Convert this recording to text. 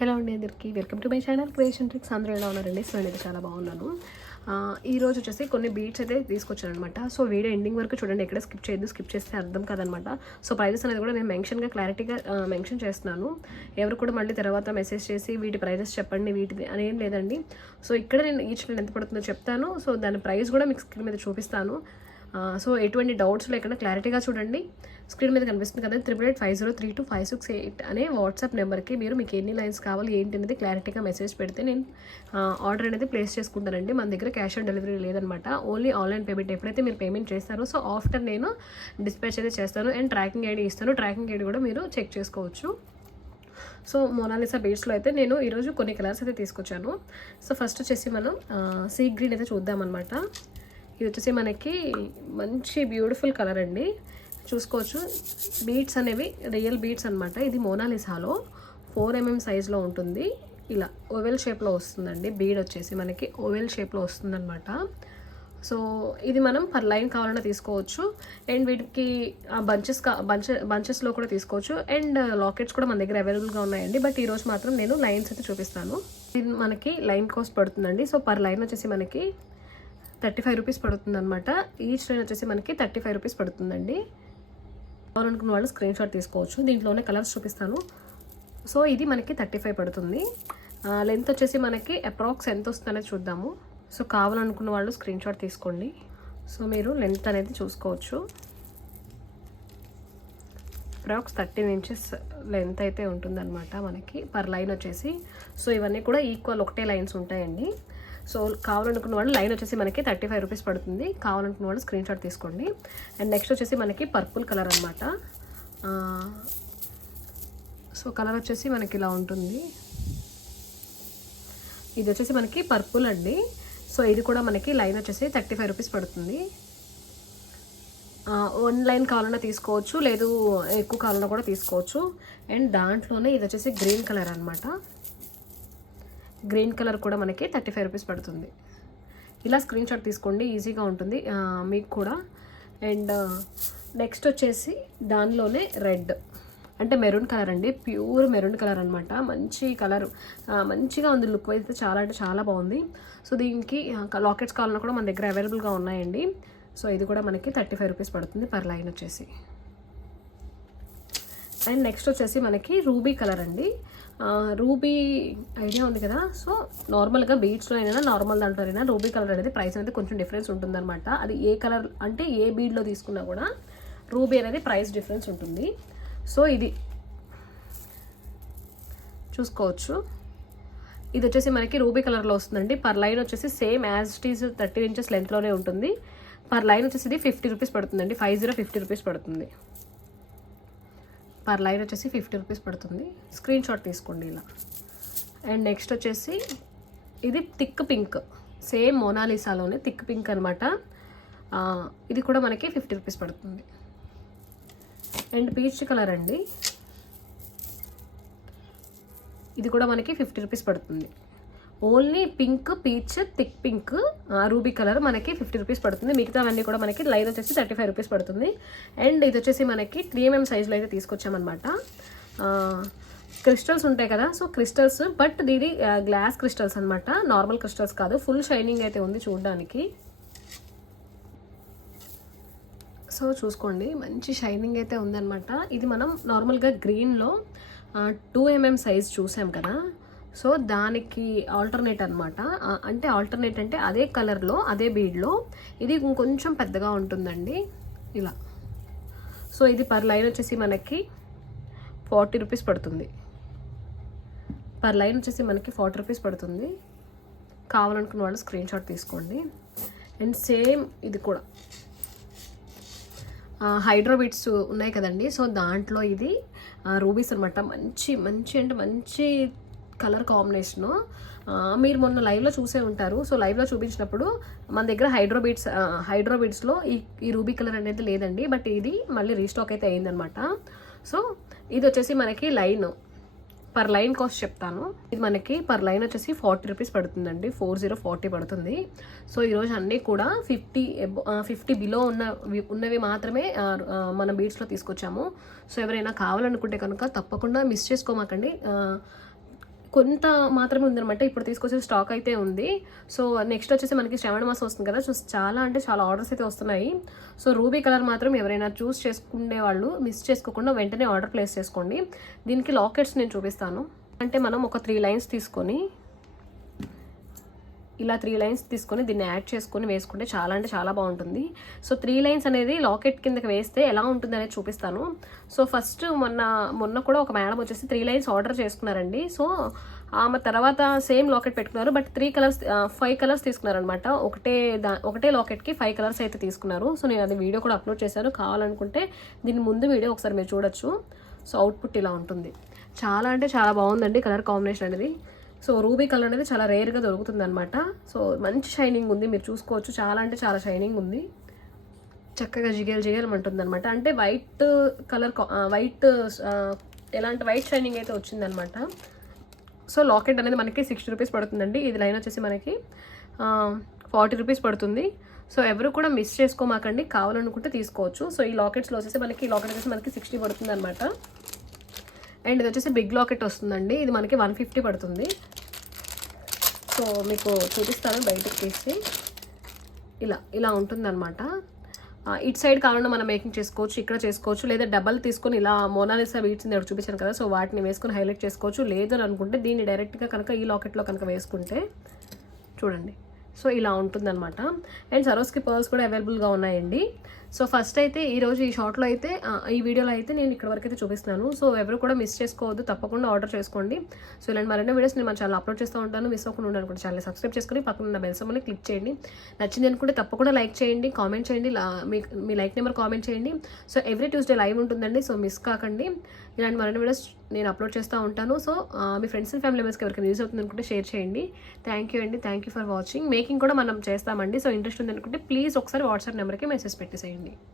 Hello అండి అందరికీ. Welcome to my channel creation tricks. అందరూ ఎలా ఉన్నారండి? సో నేను చాలా బాగున్నాను. ఈరోజు ఈ రోజు వచ్చేసి కొన్ని బీట్స్ అయితే తీసుకొచ్చాను అనమాట సో వీడియో ఎండింగ్ వరకు చూడండి ఎక్కడ స్కిప్ చేయొద్దు స్కిప్ చేస్తే అర్థం కాదనమాట సో ప్రైజెస్ అనేది కూడా నేను మెన్షన్గా క్లారిటీగా మెన్షన్ చేస్తున్నాను. ఎవరు కూడా మళ్ళీ తర్వాత మెసేజ్ చేసి వీటి ప్రైజెస్ చెప్పండి వీటిది అని ఏం లేదండి. సో ఇక్కడ నేను ఈచ్ నేను ఎంత పడుతుందో చెప్తాను. సో దాని ప్రైస్ కూడా మీకు స్క్రీన్ మీద చూపిస్తాను. సో ఎటువంటి డౌట్స్ లేకుండా క్లారిటీగా చూడండి. స్క్రీన్ మీద కనిపిస్తుంది కదా triple eight five zero three two five six eight అనే వాట్సాప్ నెంబర్కి మీరు మీకు ఎన్ని లైన్స్ కావాలి ఏంటి అనేది క్లారిటీగా మెసేజ్ పెడితే నేను ఆర్డర్ అనేది ప్లేస్ చేసుకుంటానండి. మన దగ్గర క్యాష్ ఆన్ డెలివరీ లేదనమాట. ఓన్లీ ఆన్లైన్ పేమెంట్ ఎప్పుడైతే మీరు పేమెంట్ చేస్తారో సో ఆఫ్టర్ నేను డిస్పాచ్ అయితే చేస్తాను అండ్ ట్రాకింగ్ ఐడి ఇస్తాను. ట్రాకింగ్ ఐడి కూడా మీరు చెక్ చేసుకోవచ్చు. సో మోనాలిసా బీడ్స్లో అయితే నేను ఈరోజు కొన్ని కలర్స్ అయితే తీసుకొచ్చాను. సో ఫస్ట్ వచ్చేసి మనం సీ గ్రీన్ అయితే చూద్దామన్నమాట. ఇది వచ్చేసి మనకి మంచి బ్యూటిఫుల్ కలర్ అండి. చూసుకోవచ్చు. బీడ్స్ అనేవి రియల్ బీడ్స్ అనమాట ఇది మోనాలిసాలో ఫోర్ ఎంఎం సైజ్లో ఉంటుంది. ఇలా ఓవెల్ షేప్లో వస్తుందండి. బీడ్ వచ్చేసి మనకి ఓవెల్ షేప్లో వస్తుందన్నమాట. సో ఇది మనం పర్ లైన్ కావాలన్నా తీసుకోవచ్చు. అండ్ వీటికి బంచెస్ కా బంచె బంచెస్లో కూడా తీసుకోవచ్చు. అండ్ లాకెట్స్ uh, కూడా మన దగ్గర అవైలబుల్గా ఉన్నాయండి. బట్ ఈరోజు మాత్రం నేను లైన్స్ అయితే చూపిస్తాను. ఇది మనకి లైన్ కాస్ట్ పడుతుందండి. సో పర్ లైన్ వచ్చేసి మనకి థర్టీ ఫైవ్ రూపీస్ పడుతుంది అనమాట ఈచ్ లైన్ వచ్చేసి మనకి థర్టీ ఫైవ్ రూపీస్ పడుతుందండి. కావాలనుకున్న వాళ్ళు స్క్రీన్ షాట్ తీసుకోవచ్చు. దీంట్లోనే కలర్స్ చూపిస్తాను. సో ఇది మనకి థర్టీ ఫైవ్ పడుతుంది. లెంత్ వచ్చేసి మనకి అప్రాక్స్ ఎంత వస్తుందనేది చూద్దాము. సో కావాలనుకున్న వాళ్ళు స్క్రీన్ షాట్ తీసుకోండి. సో మీరు లెంత్ అనేది చూసుకోవచ్చు. అప్రాక్స్ థర్టీన్ ఇంచెస్ లెంత్ అయితే ఉంటుందన్నమాట మనకి పర్ లైన్ వచ్చేసి. సో ఇవన్నీ కూడా ఈక్వల్ ఒకటే లైన్స్ ఉంటాయండి. సో కావాలనుకున్న వాళ్ళు లైన్ వచ్చేసి మనకి థర్టీ ఫైవ్ రూపీస్ పడుతుంది. కావాలనుకున్న వాళ్ళు స్క్రీన్ షాట్ తీసుకోండి. అండ్ నెక్స్ట్ వచ్చేసి మనకి పర్పుల్ కలర్ అనమాట సో కలర్ వచ్చేసి మనకి ఇలా ఉంటుంది. ఇది వచ్చేసి మనకి పర్పుల్ అండి. సో ఇది కూడా మనకి లైన్ వచ్చేసి థర్టీ ఫైవ్ రూపీస్ పడుతుంది. వన్ లైన్ కావాలన్నా తీసుకోవచ్చు లేదు ఎక్కువ కావాలన్నా కూడా తీసుకోవచ్చు. అండ్ దాంట్లోనే ఇది వచ్చేసి గ్రీన్ కలర్ అనమాట గ్రీన్ కలర్ కూడా మనకి థర్టీ ఫైవ్ రూపీస్ పడుతుంది. ఇలా స్క్రీన్ షాట్ తీసుకోండి ఈజీగా ఉంటుంది. మీకు కూడా. అండ్ నెక్స్ట్ వచ్చేసి దానిలోనే రెడ్. అంటే మెరూన్ కలర్ అండి. ప్యూర్ మెరూన్ కలర్ అనమాట మంచి కలర్. మంచిగా ఉంది లుక్. అయితే చాలా అంటే చాలా బాగుంది. సో దీనికి లాకెట్స్ కావాలన్నా కూడా మన దగ్గర అవైలబుల్గా ఉన్నాయండి. సో ఇది కూడా మనకి థర్టీ ఫైవ్ రూపీస్ పడుతుంది పర్ లైన్ వచ్చేసి. అండ్ నెక్స్ట్ వచ్చేసి మనకి రూబీ కలర్ అండి. రూబీ ఐడియా ఉంది కదా. సో నార్మల్గా బీడ్స్లో అయినా నార్మల్ దాంట్లో అయినా రూబీ కలర్ అనేది ప్రైస్ అనేది కొంచెం డిఫరెన్స్ ఉంటుందన్నమాట. అది ఏ కలర్ అంటే ఏ బీడ్లో తీసుకున్నా కూడా రూబీ అనేది ప్రైస్ డిఫరెన్స్ ఉంటుంది. సో ఇది చూసుకోవచ్చు. ఇది వచ్చేసి మనకి రూబీ కలర్లో వస్తుందండి. పర్ లైన్ వచ్చేసి same as it is thirty inches లెంత్లోనే ఉంటుంది. పర్ లైన్ వచ్చేసి ఇది ఫిఫ్టీ రూపీస్ పడుతుందండి. ఫైవ్ జీరో ఫిఫ్టీ రూపీస్ పడుతుంది. పర్ లైన్ వచ్చేసి ఫిఫ్టీ రూపీస్ పడుతుంది. స్క్రీన్ షాట్ తీసుకోండి ఇలా. అండ్ నెక్స్ట్ వచ్చేసి ఇది థిక్ పింక్. సేమ్ మోనాలిసాలోనే థిక్ పింక్ అనమాట ఇది కూడా మనకి ఫిఫ్టీ రూపీస్ పడుతుంది. అండ్ పీచ్ కలర్ అండి. ఇది కూడా మనకి ఫిఫ్టీ రూపీస్ పడుతుంది. Only pink peach thick pink ruby colour మనకి ఫిఫ్టీ రూపీస్ పడుతుంది. మిగతావన్నీ కూడా మనకి లైన్ వచ్చేసి థర్టీ ఫైవ్ రూపీస్ పడుతుంది. అండ్ ఇది వచ్చేసి మనకి త్రీ ఎంఎం సైజులో అయితే తీసుకొచ్చామన్నమాట. క్రిస్టల్స్ ఉంటాయి కదా సో క్రిస్టల్స్ బట్ దీని గ్లాస్ క్రిస్టల్స్ అనమాట నార్మల్ క్రిస్టల్స్ కాదు ఫుల్ షైనింగ్ అయితే ఉంది చూడడానికి. సో చూసుకోండి మంచి షైనింగ్ అయితే ఉందన్నమాట. ఇది మనం నార్మల్గా గ్రీన్లో టూ ఎంఎం సైజ్ చూసాం కదా. సో దానికి ఆల్టర్నేట్ అనమాట అంటే ఆల్టర్నేట్ అంటే అదే కలర్లో అదే బీడ్లో ఇది ఇంకొంచెం పెద్దగా ఉంటుందండి. ఇలా. సో ఇది పర్ లైన్ వచ్చేసి మనకి ఫార్టీ రూపీస్ పడుతుంది. పర్ లైన్ వచ్చేసి మనకి ఫార్టీ రూపీస్ పడుతుంది. కావాలనుకున్న వాళ్ళు స్క్రీన్ షాట్ తీసుకోండి. అండ్ సేమ్ ఇది కూడా. హైడ్రోబిట్స్ ఉన్నాయి కదండి. సో దాంట్లో ఇది రూబీస్ అనమాట మంచి మంచి అంటే మంచి కలర్ కాంబినేషను. మీరు మొన్న లైవ్లో చూసే ఉంటారు. సో లైవ్లో చూపించినప్పుడు మన దగ్గర హైడ్రోబీట్స్ హైడ్రోబీట్స్లో ఈ ఈ రూబీ కలర్ అనేది లేదండి. బట్ ఇది మళ్ళీ రీస్టాక్ అయితే అయిందనమాట సో ఇది వచ్చేసి మనకి లైన్. పర్ లైన్ కాస్ట్ చెప్తాను. ఇది మనకి పర్ లైన్ వచ్చేసి ఫార్టీ రూపీస్ పడుతుందండి. ఫోర్ జీరో ఫార్టీ పడుతుంది. సో ఈరోజు అన్నీ కూడా ఫిఫ్టీ ఫిఫ్టీ బిలో ఉన్న ఉన్నవి మాత్రమే మన బీట్స్లో తీసుకొచ్చాము. సో ఎవరైనా కావాలనుకుంటే కనుక తప్పకుండా మిస్ చేసుకోమాకండి. కొంత మాత్రమే ఉందన్నమాట. ఇప్పుడు తీసుకొచ్చే స్టాక్ అయితే ఉంది. సో నెక్స్ట్ వచ్చేసి మనకి శ్రావణ మాసం వస్తుంది కదా. సో చాలా అంటే చాలా ఆర్డర్స్ అయితే వస్తున్నాయి. సో రూబీ కలర్ మాత్రం ఎవరైనా చూస్ చేసుకునే వాళ్ళు మిస్ చేసుకోకుండా వెంటనే ఆర్డర్ ప్లేస్ చేసుకోండి. దీనికి లాకెట్స్ నేను చూపిస్తాను. అంటే మనం ఒక త్రీ లైన్స్ తీసుకొని ఇలా త్రీ లైన్స్ తీసుకొని దీన్ని యాడ్ చేసుకొని వేసుకుంటే చాలా అంటే చాలా బాగుంటుంది. సో త్రీ లైన్స్ అనేది లాకెట్ కిందకి వేస్తే ఎలా ఉంటుంది అనేది చూపిస్తాను. సో ఫస్ట్ మొన్న మొన్న కూడా ఒక మేడం వచ్చేసి త్రీ లైన్స్ ఆర్డర్ చేసుకున్నారండి. సో ఆమె తర్వాత సేమ్ లాకెట్ పెట్టుకున్నారు. But three colours five colours తీసుకున్నారనమాట ఒకటే దా ఒకటే లాకెట్కి ఫైవ్ కలర్స్ అయితే తీసుకున్నారు. సో నేను అది వీడియో కూడా అప్లోడ్ చేశాను. కావాలనుకుంటే దీని ముందు వీడియో ఒకసారి మీరు చూడొచ్చు. సో అవుట్పుట్ ఇలా ఉంటుంది. చాలా అంటే చాలా బాగుందండి కలర్ కాంబినేషన్ అనేది. సో రూబీ కలర్ అనేది చాలా రేర్గా దొరుకుతుంది అనమాట సో మంచి షైనింగ్ ఉంది. మీరు చూసుకోవచ్చు. చాలా అంటే చాలా షైనింగ్ ఉంది. చక్కగా జిగేలు జిగేలు ఉంటుంది అనమాట అంటే వైట్ కలర్ వైట్ ఎలాంటి వైట్ షైనింగ్ అయితే వచ్చిందనమాట సో లాకెట్ అనేది మనకి సిక్స్టీ రూపీస్ పడుతుందండి. ఇది లైన్ వచ్చేసి మనకి ఫార్టీ రూపీస్ పడుతుంది. సో ఎవరు కూడా మిస్ చేసుకోమాకండి. కావాలనుకుంటే తీసుకోవచ్చు. సో ఈ లాకెట్స్లో వచ్చేసి మనకి ఈ లాకెట్ వచ్చేసి మనకి సిక్స్టీ పడుతుంది అనమాట అండ్ ఇది వచ్చేసి బిగ్ లాకెట్ వస్తుందండి. ఇది మనకి వన్ ఫిఫ్టీ పడుతుంది. సో మీకు చూపిస్తాను బయటకు తీసి. ఇలా ఇలా ఉంటుందన్నమాట. ఆ, ఇటు సైడ్ కావాలన్నా మనం మేకింగ్ చేసుకోవచ్చు ఇక్కడ చేసుకోవచ్చు లేదా డబల్ తీసుకొని ఇలా మోనాలిసా బీట్స్ ఇక్కడ చూపించాను కదా సో వాటిని వేసుకొని హైలైట్ చేసుకోవచ్చు. లేదు అనుకుంటే దీన్ని డైరెక్ట్గా కనుక ఈ లాకెట్లో కనుక వేసుకుంటే చూడండి. సో ఇలా ఉంటుందన్నమాట. అండ్ సరోస్కి పర్ల్స్ కూడా అవైలబుల్గా ఉన్నాయండి. సో ఫస్ట్ అయితే ఈరోజు ఈ షార్ట్లో అయితే ఈ వీడియోలో అయితే నేను ఇక్కడ వరకు అయితే చూపిస్తున్నాను. సో ఎవరు కూడా మిస్ చేసుకోవద్దు తప్పకుండా ఆర్డర్ చేసుకోండి. సో ఇలాంటి మరెన్నో వీడియోస్ నేను మన ఛానల్ అప్లోడ్ చేస్తూ ఉంటాను. మిస్ అవ్వకుండా ఉండాలి అనుకుంటే ఛానల్ సబ్స్క్రైబ్ చేసుకుని పక్కన ఉన్న బెల్ సమ్మని క్లిక్ చేయండి. నచ్చింది అనుకుంటే తప్పకుండా లైక్ చేయండి కామెంట్ చేయండి మీ మీ లైక్ నెంబర్ కామెంట్ చేయండి. సో ఎవ్రీ ట్యూస్డే లైవ్ ఉంటుందండి. సో మిస్ కాకండి. ఇలాంటి మరిన్ని వీడియోస్ నేను అప్లోడ్ చేస్తూ ఉంటాను. సో మీ ఫ్రెండ్స్ అండ్ ఫ్యామిలీ మెంబర్స్కి ఎవరికైనా యూజ్ అవుతుంది అనుకుంటే షేర్ చేయండి. థ్యాంక్ యూ అండి. Thank you for watching making కూడా మనం చేస్తామండి. సో ఇంట్రెస్ట్ ఉంది అనుకుంటే ప్లీజ్ ఒకసారి వాట్సాప్ నెంబర్కి మెసేజ్ పెట్టేసేయండి. చేయండి